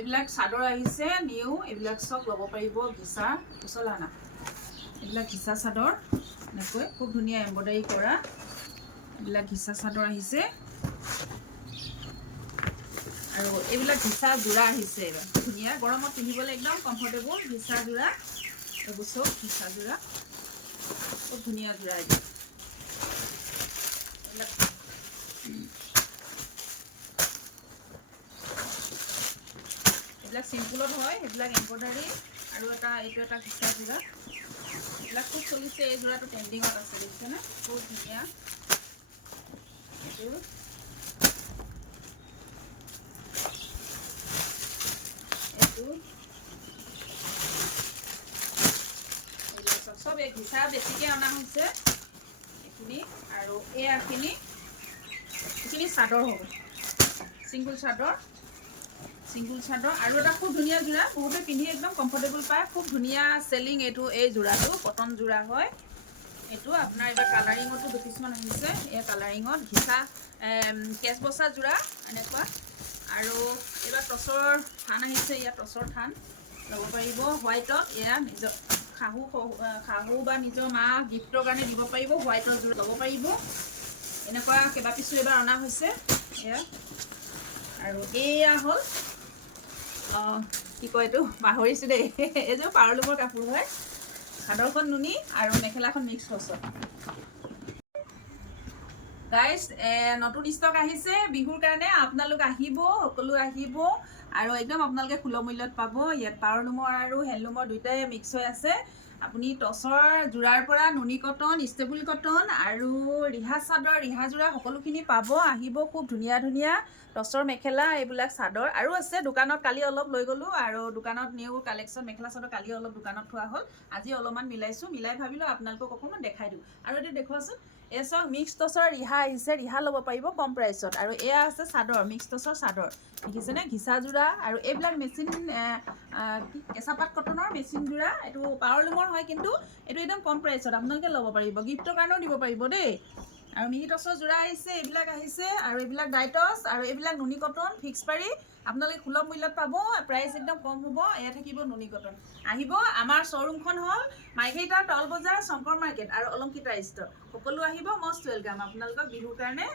এইবিলাক চাদৰ আহিছে নিউ, এইবিলাক চব ল'ব পাৰিব। ঘিচা কুচলা না, এইবিলাক ঘিচা চাদৰ এনেকৈ খুব ধুনীয়া এম্ব্ৰইডাৰী কৰা এইবিলাক ঘিচা চাদৰ আহিছে। আৰু এইবিলাক ঘিচা যোৰা আহিছে। এইবাৰ ধুনীয়া গৰমত পিন্ধিবলৈ একদম কমফৰ্টেবল ঘিচা যোৰা। এইবোৰ চব ঘিচা যোৰা, খুব ধুনীয়া যোৰা এইবিলাক। এইবিলাক চিম্পুলত হয়, সেইবিলাক এম্ব্ৰইডাৰী। আৰু এইটো এটা ঘিচা যোৰা, এইবিলাক খুব চলিছে। এই যোৰাটো ট্ৰেণ্ডিঙত আছে, দেখিছেনে? খুব ধুনীয়া। চব এই ঘিচা বেছিকৈ অনা হৈছে এইখিনি। আৰু এইখিনি চাদৰ হ'ব, চিংগুল চাদৰ। আৰু এটা খুব ধুনীয়া যোৰা, বহুতে পিন্ধি একদম কমফৰ্টেবল পায়। খুব ধুনীয়া চেলিং এইটো। এই যোৰাটো কটন যোৰা হয়। এইটো আপোনাৰ এইবাৰ কালাৰিঙতো কিছুমান আহিছে। এই কালাৰিঙত ঘিচা কেচ বচা যোৰা এনেকুৱা। আৰু এইবাৰ টচৰ থান আহিছে, ইয়াত টচৰ থান ল'ব পাৰিব হোৱাইটত। এয়া নিজৰ শাহু বা নিজৰ মা গিফ্টৰ কাৰণে দিব পাৰিব। হোৱাইটৰ যোৰা ল'ব পাৰিব। এনেকুৱা কেইবাপিছো এইবাৰ অনা হৈছে। এয়া আৰু এয়া হ'ল কি কয় এইটো পাহৰিছোঁ দেই। এইযোৰ পাৰলুমৰ কাপোৰ হয়। চাদৰখন নুনি আৰু মেখেলাখন মিক্স টচত। গাইজ নতুন ষ্টক আহিছে বিহুৰ কাৰণে। আপোনালোক আহিব, সকলো আহিব আৰু একদম আপোনালোকে সুলভ মূল্যত পাব। ইয়াত পাৱাৰলুমৰ আৰু হেণ্ডলুমৰ দুয়োটাই মিক্স হৈ আছে। আপুনি টচৰ যোৰাৰ পৰা নুনি কটন, ষ্টেবল কটন আৰু ৰিহা চাদৰ, ৰিহা যোৰা সকলোখিনি পাব। আহিব, খুব ধুনীয়া ধুনীয়া টচৰ মেখেলা, এইবিলাক চাদৰ আৰু আছে দোকানত। কালি অলপ লৈ গ'লোঁ আৰু দোকানত নিউ কালেকশ্যন মেখেলা চাদৰ কালি অলপ দোকানত থোৱা হ'ল। আজি অলপমান মিলাই ভাবিলোঁ আপোনালোকক অকণমান দেখাই দিওঁ। আৰু এতিয়া দেখুৱাচোন, এই চব মিক্স টচৰ ৰিহা আহিছে। ৰিহা ল'ব পাৰিব কম প্ৰাইচত। আৰু এয়া আছে চাদৰ, মিক্স টচৰ চাদৰ, দেখিছেনে? ঘিচা যোৰা। আৰু এইবিলাক মেচিন কেঁচা পাট কটনৰ মেচিন যোৰা। এইটো পাৱাৰলুমৰ হয়, কিন্তু এইটো একদম কম প্ৰাইচত আপোনালোকে ল'ব পাৰিব। গিফ্টৰ কাৰণেও দিব পাৰিব দেই। আৰু মিহি টচৰ যোৰা আহিছে, এইবিলাক আহিছে। আৰু এইবিলাক ডাইটচ আৰু এইবিলাক নুনি কটন ফিক্স পাৰি আপোনালোকে সুলভ মূল্যত পাব। প্ৰাইচ একদম কম হ'ব। এয়া থাকিব নুনি কটন। আহিব। আমাৰ শ্ব'ৰুমখন হ'ল মাইঘেৰিটা টল বজাৰ, শংকৰ মাৰ্কেট আৰু অলংকিতা ষ্ট'ৰ। সকলো আহিব, মষ্ট ৱেলকাম আপোনালোকক বিহুৰ কাৰণে।